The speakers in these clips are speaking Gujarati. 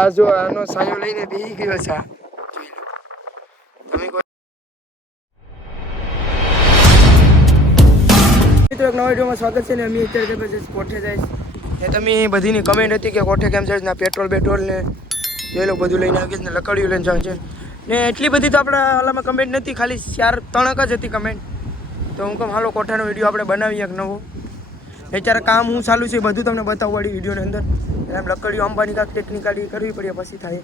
આ જો આનો સાયો લઈને બેહી ગયો છે. તમે મિત્રો એક નવા વિડીયોમાં સ્વાગત છે ને અમે અત્યારે પછી કોઠે જાય ને તમે બધીની કમેન્ટ હતી કે કોઠે કેમ છે ના પેટ્રોલ પેટ્રોલ ને લોકો બધું લઈને આવી ને લકડીયું લઈને જાય છે. ને એટલી બધી તો આપણા હાલામાં કમેન્ટ નથી ખાલી ચાર ત્રણક જ હતી કમેન્ટ તો હું કહું હાલો કોઠાનો વીડિયો આપણે બનાવીએ એક નવો. અત્યારે કામ હું ચાલુ છે બધું તમને બતાવવાડી વિડીયોની અંદર. એમ લકડીઓ અંબાની કાંક ટેકનિકલી કરવી પડે પછી થાય.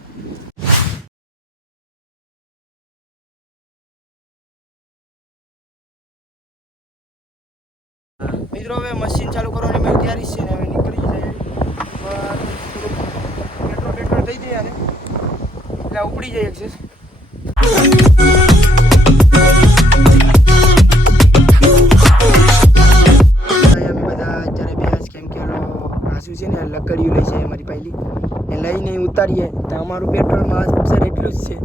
ઉતારીએ. તો અમારું પેટ્રોલમાં સર એટલું જ છે.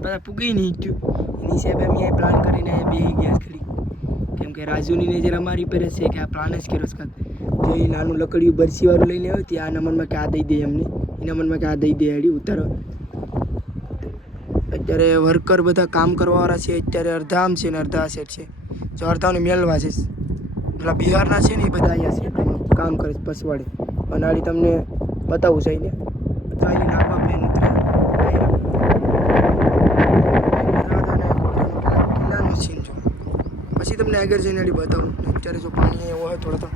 બધા પૂગી નહીં ગયું એની હિસાબે અમે પ્લાન કરીને બે ગયા ખરી કેમ કે રાજુની નજર અમારી પર છે કે આ પ્લાન જ કર્યો કાંઈક. જો એ નાનું લકડીયું બરસીવાળું લઈને આવ્યો ત્યાં આ નંબરમાં કે આ દઈ દે એમને. એના મનમાં કે આ દઈ દે હેડી ઉતારો. અત્યારે વર્કર બધા કામ કરવાવાળા છે. અત્યારે અડધા આમ છે ને અડધા સેટ છે. જો અડધાને મેળવા છે. પેલા બિહારના છે ને એ બધા અહીંયા છે. કામ કરે પસવાડે અને આડી તમને બતાવું છે એને તો અહીં નાખવા પ્લેન પછી તમને આગળ જઈને અડી બતાવું. અત્યારે જો પાણી એવો હોય થોડો તો.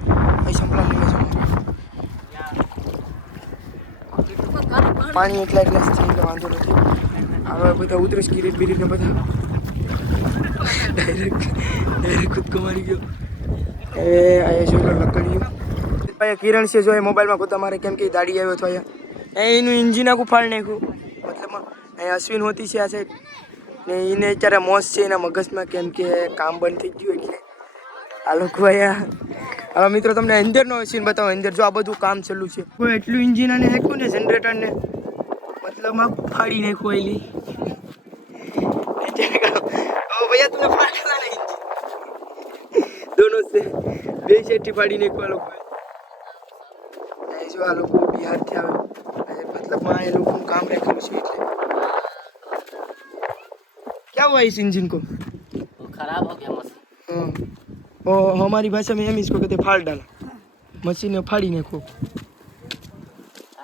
અહીં સંભળા લઈ લેજો પાણી એટલા એટલા છે, એટલે વાંધો નથી. હવે બધા ઉતરે કિરીટ બિરીટ ને બધા ડાયરેક્ટ ડાયરેક્ટ કૂદકો મારી ગયો. એ અહીંયા જો લકડીયું. ભાઈ, કિરણ છે જો એ મોબાઈલમાં ગોતા મારે. કેમ કે દાડી આવ્યો એ એનું ઇન્જિન આખું ફાળી નાખ્યું. મતલબમાં અહીં અશ્વિન હોતી છે આ સાઈડ ને એને અત્યારે મોસ છે એના મગજમાં કેમ કે કામ બંધ થઈ ગયું એટલે. આ લોકો અહીંયા હવે મિત્રો તમને અંદર નો અશ્વિન બતાવો, અંદર જો આ બધું કામ ચાલુ છે. કોઈ એટલું ઇન્જિન અને નાખ્યું ને જનરેટરને મતલબ આ ફાડી નાખ્યું એલી. ભૈયા તમને ફાટેલા નહીં દોનો સે બે શેઠી ફાડી નાખ્યું આ લોકો. જો આ લોકો બિહારથી આવે. અહીં મતલબમાં એ લોકોનું કામ રાખેલું છે એટલે क्या हुआ इस इंजन को वो खराब हो गया मशीन हाँ और हमारी भाषा में हम इसको कहते हैं फाड़ डाला मशीन ने फाड़ी ने खूब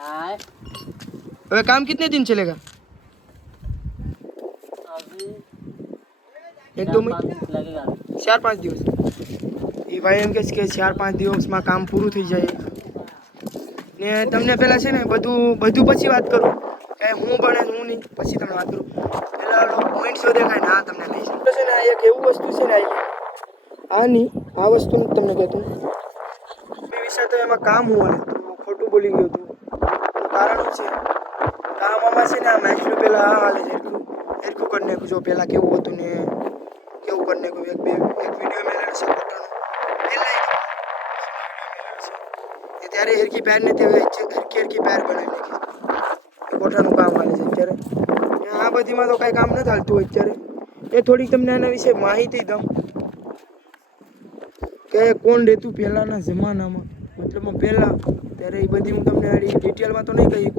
आए હવે काम कितने दिन चलेगा अभी एक दो चार महीने पाँच दिन लगेगा ચાર પાંચ દિવસ એ ભાઈ એમ કહે છે કે ચાર પાંચ દિવસમાં કામ પૂરું થઈ જાય ને તમને પહેલાં છે ને બધું બધું પછી વાત કરું. કે હું ભણે હું નહીં પછી તમને વાત કરું. પહેલાં પોઈન્ટ શોધે કાંઈ ના તમને લઈશ તો છે ને આ એક એવું વસ્તુ છે ને આ આની આ વસ્તુ તમને કહેતું મેં વિશે તો એમાં કામ હું તો ખોટું બોલી ગયું હતું કારણ છે? કામ આમાં છે ને આ મેચનું પહેલાં આ હાલે છે એટલું એટલું કરી નાખ્યું જો પહેલાં કેવું હતું ને? કેવું કરી નાખ્યું? એક બે એક વીડિયો મેળવેલો છે ફોટોનો પહેલાં એ ત્યારે હરકી પેર ને તે હરકી હરકી પેર બનાવી નાખી. કોઠાનું કામ હાલે છે અત્યારે. આ બધીમાં તો કાંઈ કામ નથી હાલતું અત્યારે. એ થોડીક તમને આના વિશે માહિતી દઉં. કે કોણ રહેતું પહેલાંના જમાનામાં? મતલબ પહેલાં, ત્યારે એ બધી હું તમને આડી ડિટેલમાં તો નહીં કહી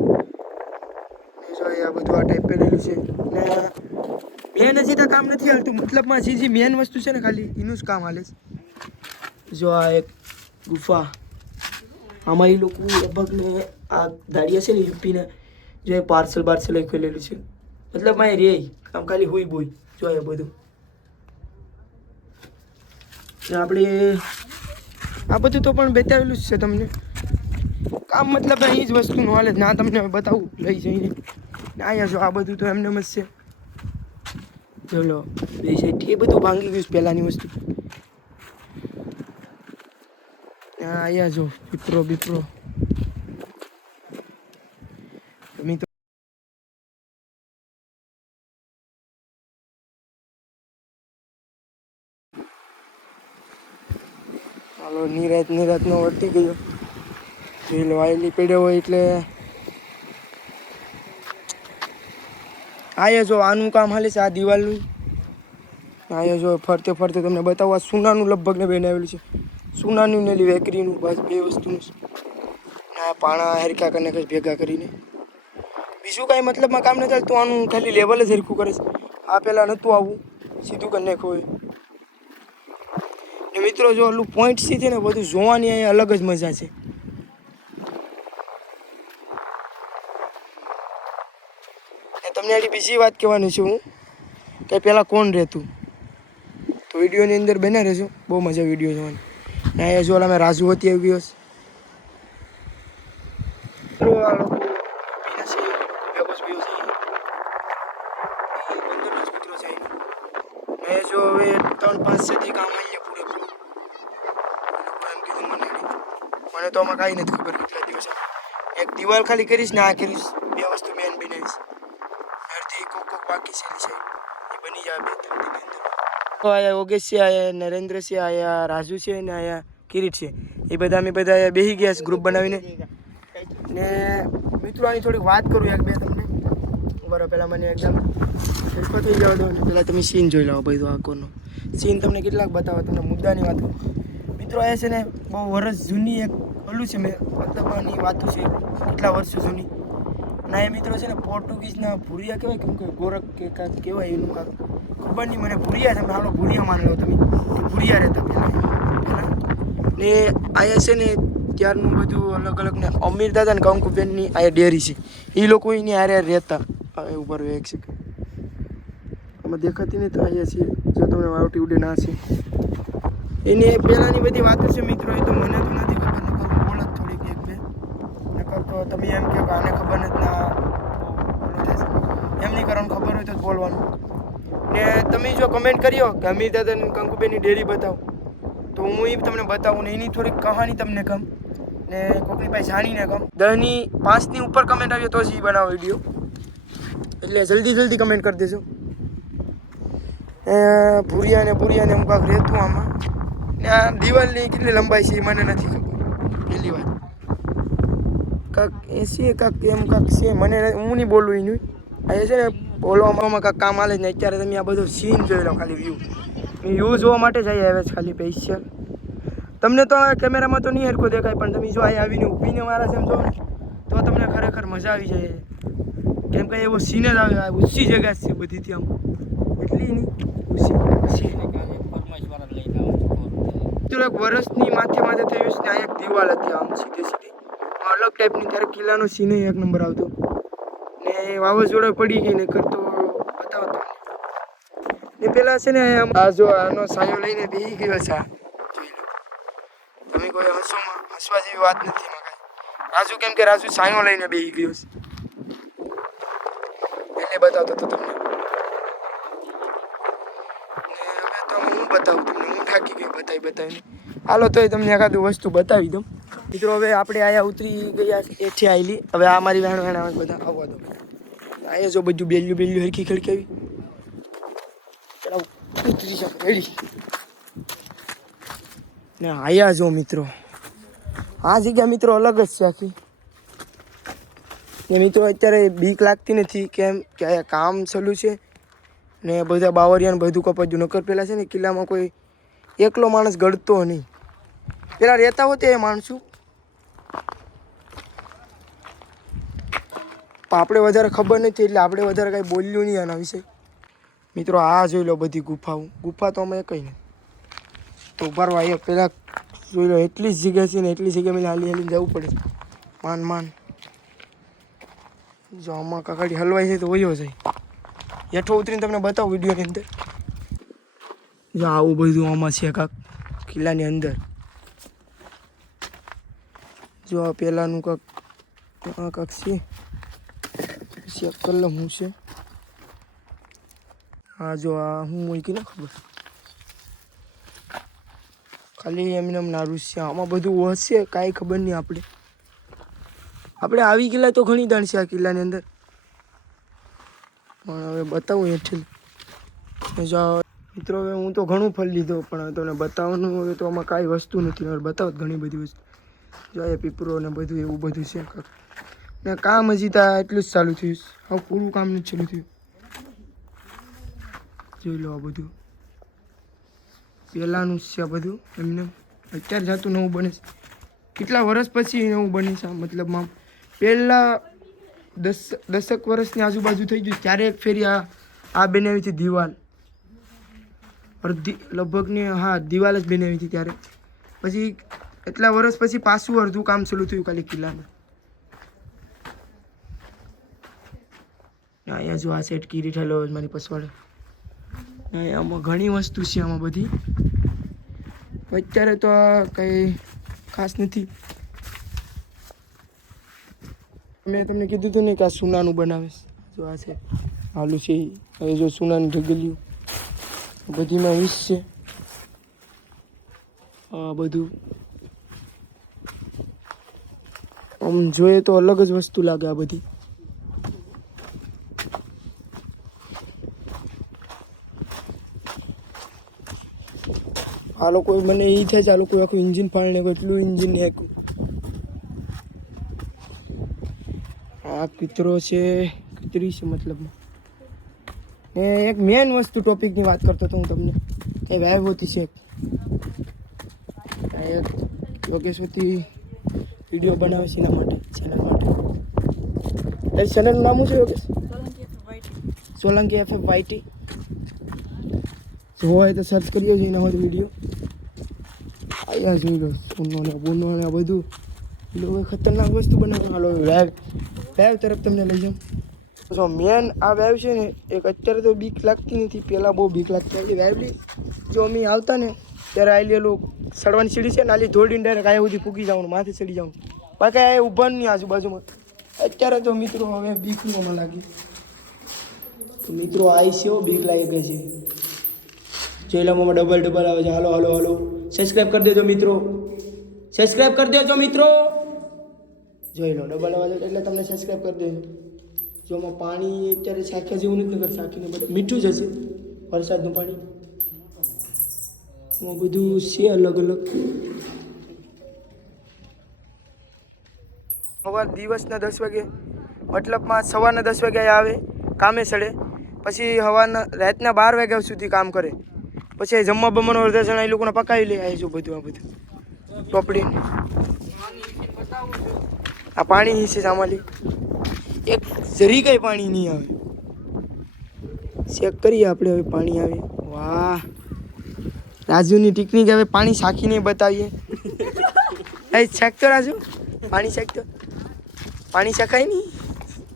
જો આ બધું આ ટાઈપ પહેરેલું છે. ને મેન હજી કામ નથી હાલતું. મતલબમાં જે જે મેન વસ્તુ છે ને ખાલી, એનું જ કામ હાલે છે. જો આ એક ગુફા. આમાં એ લોકો લગભગ ને આ દાડિયા છે ને યુપીને જો એ પાર્સલ બાર્સલ ખોલેલું છે. મતલબ મેં રે કામ ખાલી હુઈ બોય, જો બધું. આપણે આ બધું તો પણ બતાવેલું જ છે તમને. કામ મતલબ અહીં જ વસ્તુનું હાલે ના તમને બતાવું, લઈ જઈને. ના અહીંયા જો આ બધું તો એમને મસ્ત છે. ચલો બે સાઈડ એ બધું ભાંગી ગયું પહેલાંની વસ્તુ. હા આવ્યા જો વિપ્રો વિપ્રો મિત્રો, હાલો નિરાત નિરાતનો વટી ગયો. જોઈ વાયલી પડ્યો હોય એટલે આયા જો, આનું કામ હાલે છે આ દિવાલનું. આયા જો, ફરતે ફરતે તમને બતાવવા સોનાનું લગભગ ને બનાવેલું છે. સોનાનું ને લી વેકરીનું બસ બે વસ્તુનું ના, પાણા, હરખા કરીને ભેગા કરીને. બીજું કાંઈ મતલબમાં કામ નથી ચાલતું આનું ખાલી લેવલ જ હરખું કરે આ પહેલાં નહોતું આવું, સીધું કરી હોય ને મિત્રો, જો ઓલું પોઈન્ટ સી છે ને, બધું જોવાની અહીંયા અલગ જ મજા છે. તમને આની બીજી વાત કહેવાની છે હું, કે પહેલાં કોણ રહેતું? તો વિડીયોની અંદર બને રહેજો, બહુ મજા વીડિયો જોવાની. ને, એ જો મેં રાજુ હતી આવી ગયો જ હવે ત્રણ પાંચ સુધી કામ આવી પૂરેપૂરું. કીધું મને. મને તો આમાં કાંઈ નથી ખબર કેટલા દિવસ એક દિવાલ ખાલી કરીશ ને આ કરીશ. બે વસ્તુ મેન બનાવીશ. અડધી કોક કોક બાકી છે એ બની જાય બે ત્રણ અંદર. તો આયા યોગેશ છે આયા, નરેન્દ્ર છે આયા, રાજુ છે ને આયા, કિરીટ છે એ બધા અમે બધા અહીંયા બેસી ગયા ગ્રુપ બનાવીને. ને મિત્રો આની થોડીક વાત કરું એક બે તમને. બરાબર પહેલાં મને એકદમ ફેરફાર થઈ જવા દો ને પહેલાં તમે સીન જોઈ લાવો બધું આખોનો સીન તમને કેટલાક બતાવો, તમને મુદ્દાની વાત મિત્રો આયા છે ને બહુ વર્ષ જૂની એક ઓલું છે, મેં મતલબની વાતો છે, કેટલા વર્ષો જૂની. ના એ મિત્રો છે ને પોર્ટુગીઝના ભૂરિયા કહેવાય કેમ કે ગોરખ કે કાંક કહેવાય એનું કાંક ખબર નહીં મને ભૂરિયા છે. હાલો ભૂરિયા માની લો તમે. ભૂરિયા રહેતા પહેલાં. ને અહીંયા છે ને ત્યારનું બધું અલગ અલગ ને અમીર દાદા ને કંકુબેનની આ ડેરી છે. એ લોકો એની હારે રહેતા. ઉપર એક છે આમાં દેખાતી નહીં તો અહીંયા છે. જો તમને વાવટી ઉડે ના છે. એની પહેલાંની બધી વાતો છે મિત્રો, એ તો મને તો નથી ખબર. ન કરું, બોલ જ થોડીક એક બે. નકર તો તમે એમ કહો કે આને ખબર નથી. ના એમ નહીં કરવાનું, ખબર હોય તો જ બોલવાનું. ને તમે જો કમેન્ટ કર્યો કે અમીર દાદાને કંકુબેનની ડેરી બતાવો, તો હું એ તમને બતાવું ને એની થોડીક કહાની તમને કહું. ને કોકની પાસે જાણીને કહું. દહની પાંચની ઉપર કમેન્ટ આવ્યો તો જ એ બનાવો વીડિયો એટલે જલ્દી જલ્દી કમેન્ટ કરી દેજો. ભૂરિયા ને ભૂરિયા ને હું કાંક રહેતું આમાં. ને આ દિવાલની કેટલી લંબાઈ છે એ મને નથી ખબર. પહેલી વાત. કાંક એસી કાંક એમ, કાંક છે. મને હું નહીં બોલું એનું. આ છે ને બોલવામાં કાંક કામ આલે નહીં ને અત્યારે તમે આ બધો સીન જોઈ લો ખાલી વ્યૂ વ્યૂ જોવા માટે જ આવ્યા આવે છે ખાલી પૈસા. તમને તો આ કેમેરામાં તો નહીં હરખો દેખાય પણ તમે જો અહીં આવીને ઊભીને મારા જેમ જો તો તમને ખરેખર મજા આવી જાય. કેમ કે એવો સીન જ આવે ઊંચી જગ્યા છે બધી ત્યાં. એટલી નહીં લઈને આવું એક વર્ષની માથે માથે થયું છે ત્યાં એક દિવાલ હતી આમ સીધી સીધી. અલગ ટાઈપની ત્યારે કિલ્લાનો સીન એક નંબર આવતો. વાવાઝોડા પડી ગઈ ને કરતો બતાવો તમને ને પેલા છે ને આ જો આનો સાયો લઈને બેસી ગયો છે. તમે કોઈ હસોમાં હસવા જેવી વાત નથી મગાઈ રાજુ કેમ કે રાજુ સાયો લઈને બેસી ગયો છે. એટલે બતાવતો હતો તમને. હવે તો હું બતાવું તમને? હું થાકી ગયો બતાવી બતાવીને. હાલો તોય તમને એકાદું વસ્તુ બતાવી દઉં. મિત્રો, હવે આપણે આયા ઉતરી ગયા એથી આવેલી હવે આ મારી વહેણ વહેણ બધા આવવા દો. અહીંયા જો બધું બેલ્યું બેલ્યું હરખી ખડકાવી ચલાવ ઉતરી જાવ રેડી. ને આયા જો મિત્રો. આ જગ્યા મિત્રો અલગ જ છે આખી. ને મિત્રો અત્યારે બીક લાગતી નથી કેમ કે અહીંયા કામ ચાલુ છે. ને બધા બાવરિયાને બધું કપાજું નકર પેલા છે ને કિલ્લામાં કોઈ એકલો માણસ ગળતો નહીં. પેલા રહેતા હોતે એ માણસો પણ આપણે વધારે ખબર નથી એટલે આપણે વધારે કાંઈ બોલ્યું નહીં આના વિશે. મિત્રો, આ જોઈ લો બધી ગુફાઓ. ગુફા તો અમે કંઈ નહીં. તો ઉભારવા એ પહેલાં જોઈ લો, એટલી જ જગ્યા છે ને એટલી જગ્યા મેં હાલી હાલીને જવું પડે. માન માન. જો આમાં કાકડી હલવાઈ છે તો વયો જાય. હેઠો ઉતરીને તમને બતાવું વિડીયોની અંદર. જો આવું બધું આમાં છે કાંક કિલ્લાની અંદર. જો આ પહેલાંનું કાંક કાંક છે. પછી કરી કલમ હું છે હા જો આ હું મૂકી ને ખબર ખાલી એમને એમ નારું છે આમાં બધું હશે કાંઈ ખબર નહીં આપણે આપણે આવી ગયેલા તો ઘણી દાણ છે આ કિલ્લાની અંદર પણ હવે બતાવું હેઠળ જો મિત્રો હવે હું તો ઘણું ફળ લીધો પણ તમને બતાવવાનું હવે તો આમાં કાંઈ વસ્તુ નથી બતાવત ઘણી બધી વસ્તુ જો એ પીપરો ને બધું એવું બધું છે કાંઈક. ને કામ હજી ત્યાં એટલું જ ચાલુ થયું હવે પૂરું કામ નથી ચાલુ થયું. જોઈ લો આ બધું. પહેલાંનું છે આ બધું. એમને અત્યારે જાતું નવું બને છે. કેટલા વર્ષ પછી નવું બને છે મતલબમાં પહેલાં દસ દસેક વર્ષની આજુબાજુ થઈ ગયું. ત્યારે એક ફેરી આ આ બનાવી હતી દિવાલ. અડધી લગભગની હા, દિવાલ જ બનાવી હતી ત્યારે. પછી એટલા વર્ષ પછી પાછું અડધું કામ ચાલુ થયું ખાલી કિલ્લાનું અહીંયા જો આ સેટ કીરી થયેલો મારી પસવાડે. આમાં ઘણી વસ્તુ છે આમાં બધી. અત્યારે તો આ કંઈ ખાસ નથી. મેં તમને કીધું હતું ને કે આ સોનાનું બનાવીશ. જો આ છે, આલુ છે, હવે જો સોનાની ઢગલીઓ બધીમાં વીસ છે. આ બધું. આમ જોઈએ તો અલગ જ વસ્તુ લાગે આ બધી. આ લોકો મને એ થાય છે, આ લોકો આખું ઇન્જિન ફાળને એટલું ઇન્જિન આખું. આ કૂતરો છે, કૂતરી છે મતલબ. ને એક મેન વસ્તુ ટોપિકની વાત કરતો હતો હું તમને. વાઇવ હોતી છે એક. યોગેશવતી વીડિયો બનાવે છે એના માટે ચેનલ માટે. એ ચેનલનું નામ શું છે Yogesh Solanki F F YT હોય તો સર્ચ કર્યો છે એના હોય વીડિયો અહીંયા જોઈ લો સોનો ને બોનો ને આ બધું. એ લોકોએ ખતરનાક વસ્તુ બનાવે હાલો વેવ વેવ તરફ તમને લઈ જાઉં. જો મેન આ વેવ છે ને, એક અત્યારે તો બીક લાગતી નથી. પહેલાં બહુ બીક લાગતી હતી વેવલી જો અમે આવતા ને, ત્યારે આવેલી લેલું સડવાની સીડી છે ને, આલી ધોડીને ડાયરેક્ટ આયા સુધી ફૂકી જવાનું, માથે ચડી જવાનું. બાકી આ ઊભા નહીં આજુબાજુમાં. અત્યારે તો મિત્રો હવે બીક મને લાગી. મિત્રો આવી છે બીક લાગી ગઈ છે. જોઈલામાં ડબલ ડબલ આવે છે. હાલો હાલો હાલો. સબસ્ક્રાઈબ કરી દેજો મિત્રો. સબસ્ક્રાઇબ કરી દેજો મિત્રો. જોઈ લો ડબલ અવાજ એટલે તમને સબસ્ક્રાઈબ કરી દેજો જો આમાં પાણી અત્યારે શાખ્યા જેવું નથી કરતા શાખીને બધું મીઠું જ હશે. વરસાદનું પાણી. એમાં બધું છે અલગ અલગ. સવાર દિવસના દસ વાગે, મતલબમાં સવારના દસ વાગે આવે, કામે ચડે. પછી હવાના રાતના બાર વાગ્યા સુધી કામ કરે. પછી જમવા બમવાનું જણા એ લોકોને પકાવી લે આવી જો બધું આ બધું. ચોપડીને. આ પાણી છે સામાલી. એક જરી કઈ પાણી નહીં આવે. ચેક કરીએ આપણે હવે પાણી આવે. વાહ. રાજુની ટેકનિક હવે પાણી શાખીને બતાવીએ. એ ચેક તો રાજુ. પાણી ચેક તો. પાણી શકાય નહીં.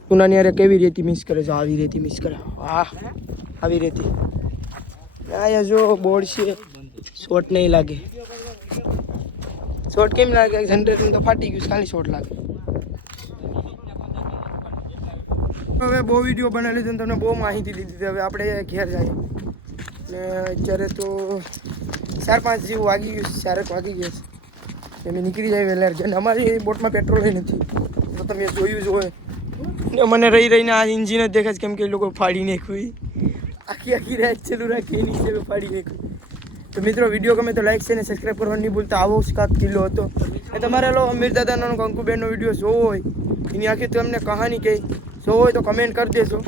પુનાની અરે કેવી રેતી મિસ કરે છે? આવી રેતી મિસ કરે. વાહ. આવી રેતી. અહીંયા જો બોર્ડ છે. શોર્ટ નહીં લાગે. શોર્ટ કેમ લાગે? જનરેટર તો ફાટી ગયું છે, ખાલી શોર્ટ લાગે. હવે બહુ વીડિયો બનાવી લીધો ને તમને બહુ માહિતી લીધી હતી. હવે આપણે ઘેર જઈએ. ને અત્યારે તો ચાર પાંચ જેવું વાગી ગયું છે ચારેક વાગી ગયા છે. અમે નીકળી જાય વહેલા અને અમારી બોટમાં પેટ્રોલ નથી. તો તમે જોયું જ હોય. મને રહી રહીને આ ઇન્જિન જ દેખાય છે કેમ કે એ લોકો ફાડી નાખ્યું. આખી આખી રાત ચાલુ રાખી એની નીચે ફાડી નાખ્યું. તો મિત્રો વીડિયો ગમે તો લાઈક છે ને સબસ્ક્રાઈબ કરવાનું નહીં ભૂલતા. આવો કાંક કિલ્લો હતો. એ તમારે લો, અમીર દાદાનો કંકુબેનનો વીડિયો જોવો હોય. એની આખી તમને કહાની કહી. જોવો હોય તો કમેન્ટ કરી દેજો.